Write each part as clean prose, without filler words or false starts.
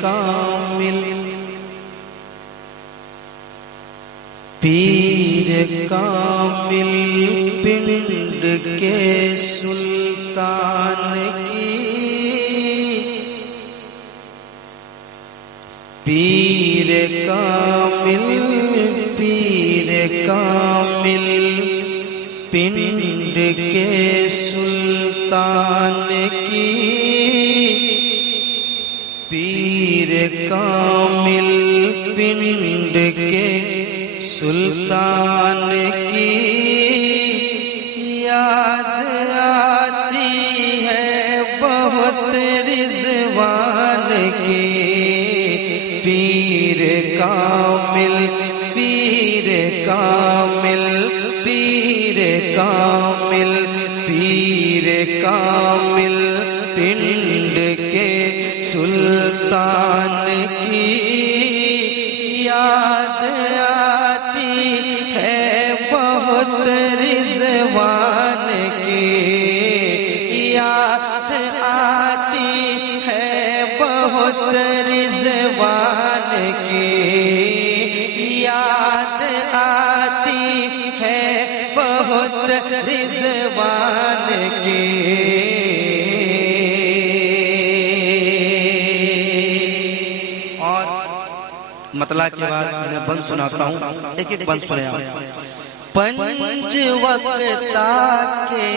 کامل پیر کامل پنڈ کے سلطان کی پیر کامل پنڈ کے سلطان کی پیر کامل پنڈ کے سلطان کی یاد آتی ہے بہت رضوان کی پیر کامل پیر کامل پیر کامل پیر کامل پنڈ کے سلطان کی یاد آتی ہے بہت رضوان کی یاد آتی ہے بہت رضوان کی یاد آتی ہے بہت رضوان کی مطلع کے بعد میں بند سناتا ہوں ایک ایک بند سنیا پنج وقتا کے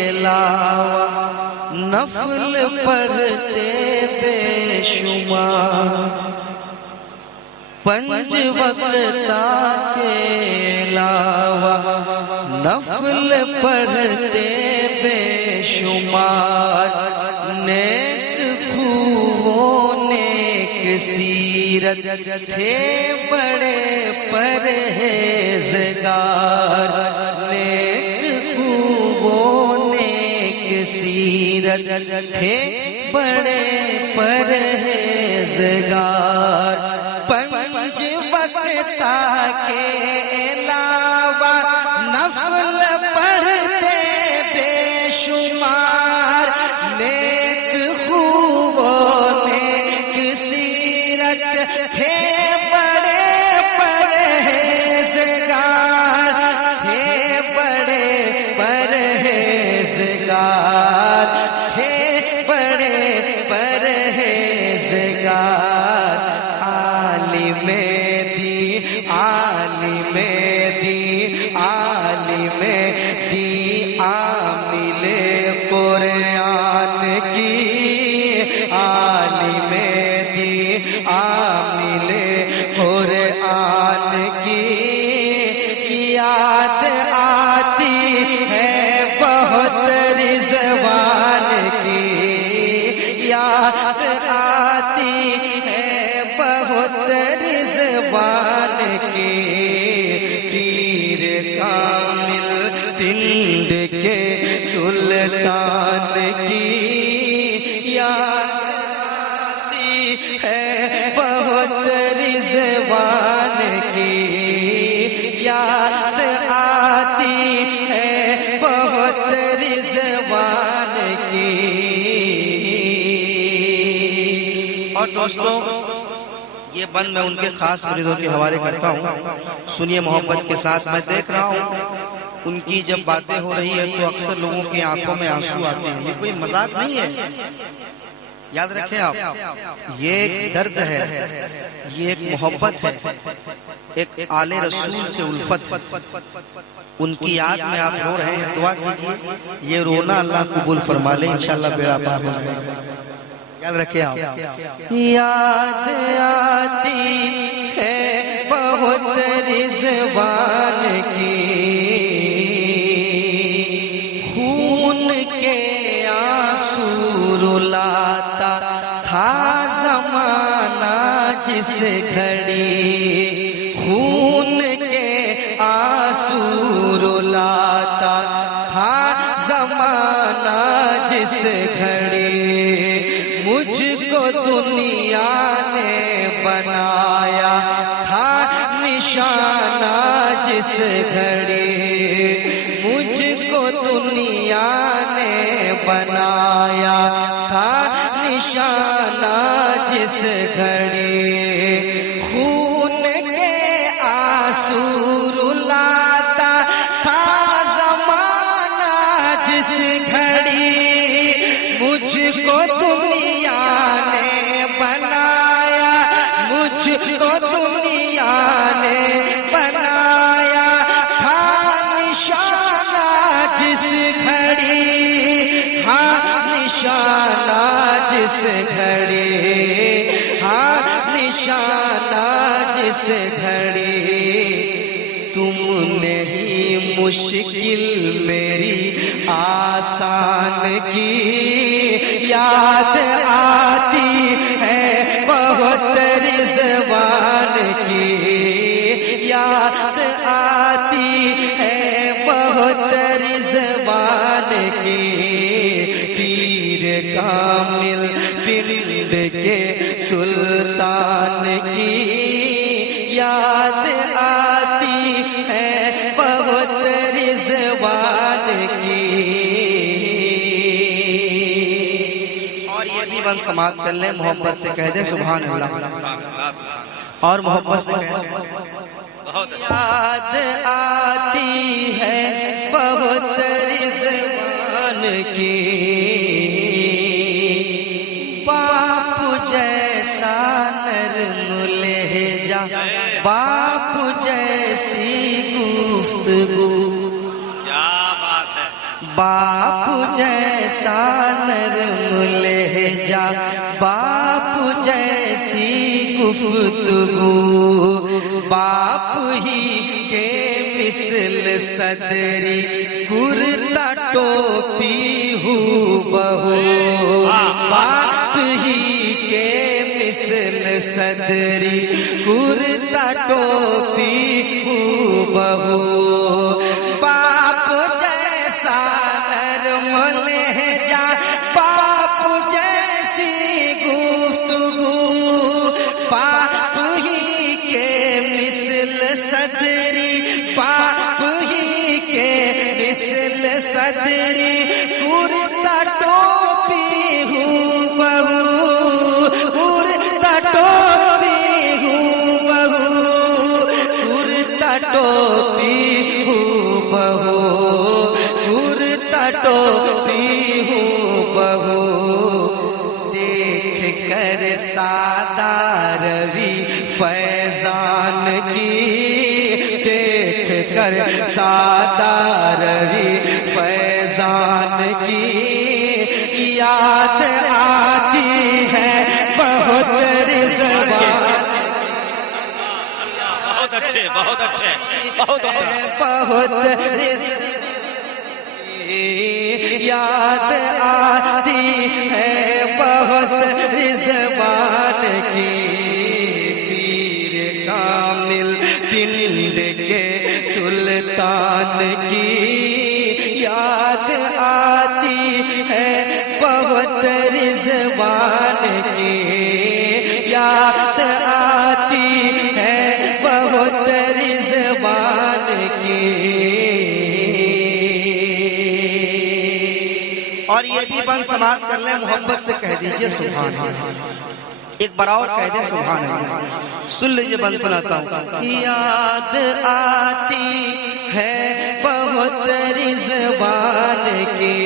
علاوہ نفل پڑھتے بے شمار پنج وقتا کے علاوہ نفل پڑھتے بے شمار نیک خوبوں نیک سیرت تھے بڑے پرہیزگار نیک خوبوں نیک سیرت تھے بڑے پرہیزگار پنج وقتا کے علاوہ نفل پڑھتے بے شمار نیک خوبوں نیک سیرت تھے بڑے پرہیزگار تھے بڑے پرہیزگار تھے بڑے پرہیزگار عالم دین عالم دین عالم دین عامل قرآن کی عالم دین عامل قرآن کی یاد آتی ہے بہت رضوان کی یاد آتی ہے بہت رضوان کی پیر کامل پنڈ کے سلطان کی یاد آتی ہے بہت رضوان کی یاد آتی ہے بہت رضوان کی اور دوستوں یہ بند میں ان کے خاص مریدوں کے حوالے کرتا ہوں سنیے محبت کے ساتھ میں دیکھ رہا ہوں ان کی جب باتیں ہو رہی ہیں تو اکثر لوگوں کی آنکھوں میں آنسو آتے ہیں یہ کوئی مذاق نہیں ہے یاد رکھیں آپ یہ ایک درد ہے یہ ایک محبت ہے ایک آل رسول سے الفت ہے ان کی یاد میں آپ رو رہے ہیں دعا کیجئے یہ رونا اللہ قبول فرما لے انشاءاللہ بیڑا پار ہو جائے یاد رکھیں آپ یاد آتی ہے بہت رضوان کی خون کے آنسو رلاتا تھا زمانہ جس گھڑی خون کے آنسو رلاتا تھا زمانہ جس گھڑی مجھ کو دنیا نے بنایا تھا نشانہ جس گھڑی مجھ کو دنیا نے بنایا تھا نشانہ جس جس گھڑی خون کے آنسو رلاتا تھا زمانہ، جس گھڑی مجھ کو دنیا نے بنایا، مجھ کو دنیا نے بنایا تھا نشانہ، جس گھڑی ہاں نشانہ، جس گھڑی ہاں نشانہ، جس گھڑی تم نے ہی مشکل میری آسان کی، یاد آتی ہے بہت رضوان کی، یاد آتی ہے بہت رضوان کی، پیر کامل پنڈ کے سلطان کی، یاد آتی ہے بہت رضوان کی۔ اور یہ بھی بند سماعت کر لیں، محبت سے کہہ دیں سبحان اللہ، اور محبت سے کہہ دیں یاد آتی ہے بہت رضوان کی، باپ جیسا نرم لہجہ، باپ جیسی گفتگو، کیا بات ہے، باپ جیسا نرم لہجہ، باپ جیسی گفتگو، باپ ہی کے مثل صدری کرتا ٹوپی ہو بہو، باپ ہی کے مثل صدری کرتا ٹوپی ہو بہو، باپ جیسا نرم لہجہ، باپ جیسی گفتگو، باپ ہی کے مثل صدری، باپ ہی کے مثل صدری کرتا ٹوپی ہو بہو، کرتا ٹوپی ہو بہو، کرتا ٹوپی ہو بہو، کرتا ٹوپی ہو بہو، دیکھ کر سادہ روی فیضان کی، دیکھ کر سادہ روی فیضان کی، یاد آتی ہے بہت رضوان، بہت اچھے، بہت اچھے، بہت اچھے، بہت رضوان، یاد آتی ہے بہت رضوان کی، پیر کامل پنڈ کے سلطان کی، یاد آتی ہے بہت رضوان کی، یاد آتی ہے بہت رضوان کی۔ اور یہ بھی بند سماعت کر لیں، محبت سے کہہ دیجئے سبحان اللہ، ایک بار اور کہہ دیں سبحان اللہ، سن لیجئے بند سناتا ہوں، یاد آتی ہے بہت رضوان کی،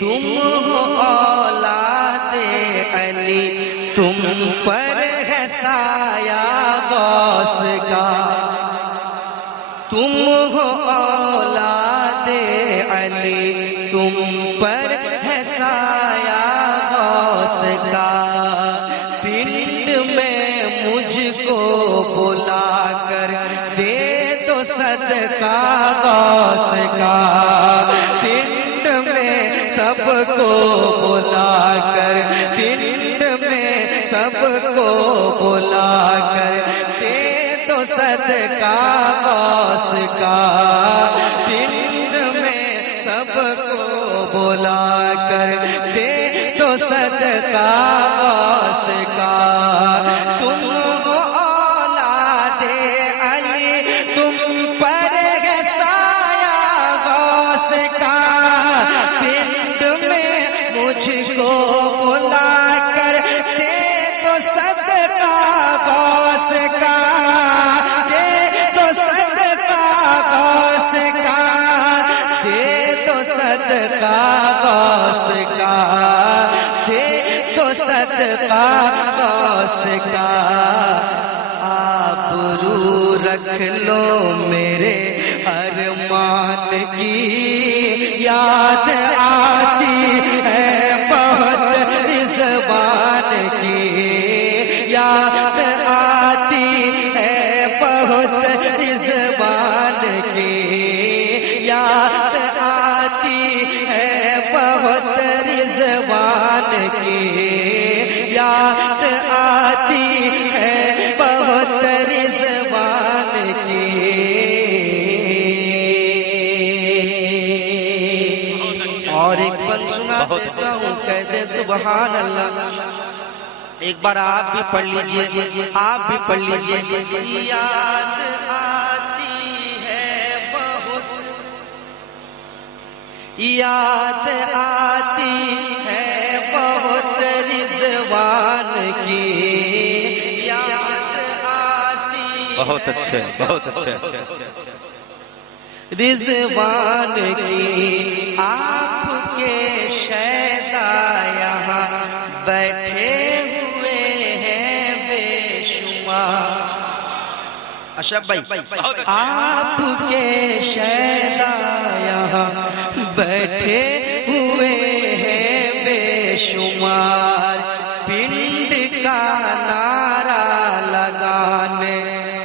تم ہو اولاد علی، تم پر ہے سایہ غوث کا، تم ہو اولاد علی، تم پر ہے سایہ غوث کا، پنڈ میں مجھ کو بلا کر دے دو صدقہ غوث کا، پنڈ میں سب کو بلا کر، پنڈ میں سب کو بلا کر دے دو صدقہ غوث کا، پنڈ میں سب کو بلا کر دے دو صدقہ غوث کا، تم ہو اولاد علی، تم پر ہے سایہ غوث کا، پنڈ میں مجھ کو بلا صدقہ غوث کا آبرو رکھ لو میرے ارمان کی یاد آتی ہے بہت رضوان کی یاد آتی ہے بہت رضوان کی یاد آتی ہے بہت رضوان کی یاد آتی ہے بہت رضوان کی اور ایک بند سنا دیتا ہوں کہتے سبحان اللہ ایک بار آپ بھی پڑھ لیجئے آپ بھی پڑھ لیجئے یاد آتی ہے بہت یاد آتی ہے بہت رضوان کی یاد آتی بہت اچھے بہت اچھے رضوان کی آپ کے شیدا یہاں بیٹھے ہوئے ہیں بے شمار اشرف بھائی آپ کے شیدا یہاں بیٹھے ہوئے ہیں بے شمار پنڈ کا نعرہ لگانے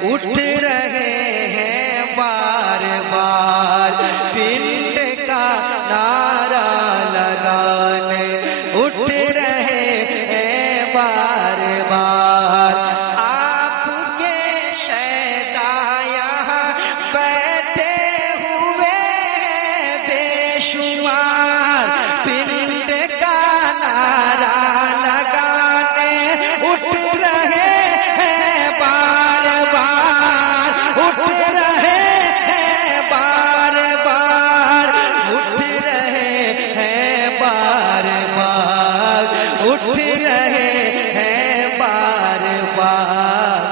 اٹھ رہے ہیں بار بار پنڈ کا نعرہ لگانے اٹھ رہے ہیں بار بار آپ کے شیدا یہاں بیٹھے ہوئے ہیں بے شمار پنڈ کا نعرہ لگانے اٹھ رہے ہیں بار بار اٹھ رہے ہیں بار بار اٹھ رہے ہیں بار بار اٹھ رہے ہیں بار بار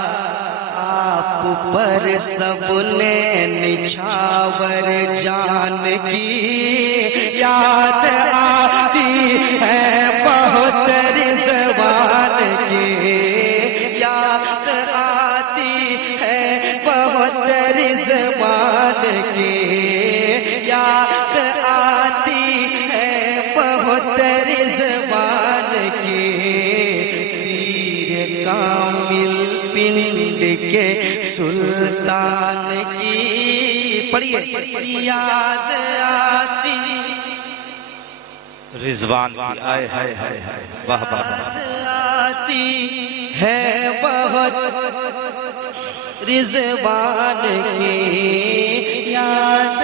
آپ پر سب نے نچھاور جان کی یاد آتی ہے بہت رضوان کی یاد آتی ہے بہت رضوان کی یاد آتی ہے بہت رضوان کی پیر کامل پنڈ کے سلطان کی پڑھیے یاد آتی رضوان کی آئے ہائے ہائے ہائے واہ واہ آتی ہے بہت رضوان کی یاد